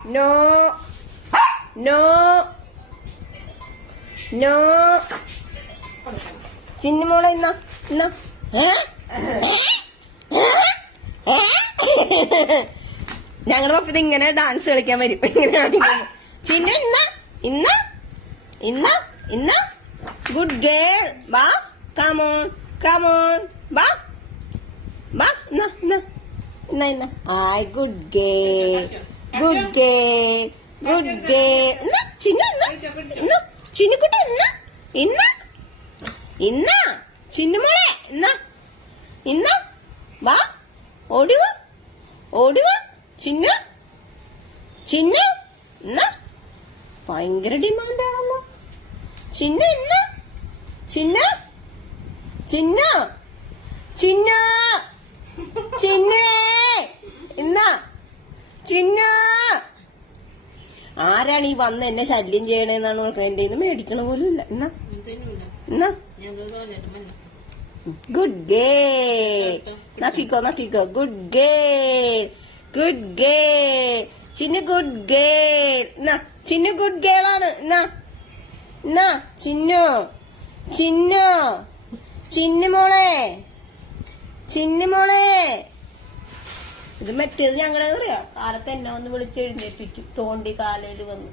No no no. ചിന്നുമോളെ ഇന്ന ഇന്ന ഞങ്ങളുടെ പപ്പ ഇങ്ങനെ ഡാൻസ് കളിക്കാൻ വരും. ചിന്നു ഇന്ന ഇന്ന ഇന്ന ഇന്ന ഗുഡ് ഗേൾ ബാ കമോൺ കമോൺ ബാ ബാ ഇന്ന ഇന്ന ഇന്ന ഇന്ന hi good girl good girl good girl. ഇന്ന ചിന്നു ഇന്ന ഇന്ന ചിന്നുകുട്ടി ഇന്ന ഇന്ന ഇന്ന ചിന്നുമോളെ ഇന്ന ഇന്ന വാ ഓടിവ ഓടിവ ചിന്നു ചിന്നു ഇന്ന ഭയങ്കര ഡിമാൻഡാണല്ലോ ചിന്നു ഇന്ന ചിന്നു ചിന്നു ചിന്നു ചിന്നേ ഇന്ന ചിന്നു. ആരാണ് ഈ വന്ന് എന്നെ ശല്യം ചെയ്യണെന്നാണ് പറഞ്ഞത്. എന്റെ കയ്യിൽ നിന്ന് മേടിക്കണ പോലും ഇല്ല. എന്നാ എന്നാ ഗുഡ് ഗേൾ നക്കിക്കോ നക്കിക്കോ good girl good girl Chinnu good girl. എന്നാ ചിന്നു ഗുഡ് ഗേളാണ്. എന്നാ എന്നാ ചിന്നു ചിന്നു ചിന്നുമോളെ ചിന്നുമോളെ. ഇത് മറ്റേത് ഞങ്ങളെ പറയാ കാലത്ത് എന്നെ ഒന്ന് വിളിച്ചെഴുന്നേറ്റിച്ചു തോണ്ടി കാലയിൽ വന്നു.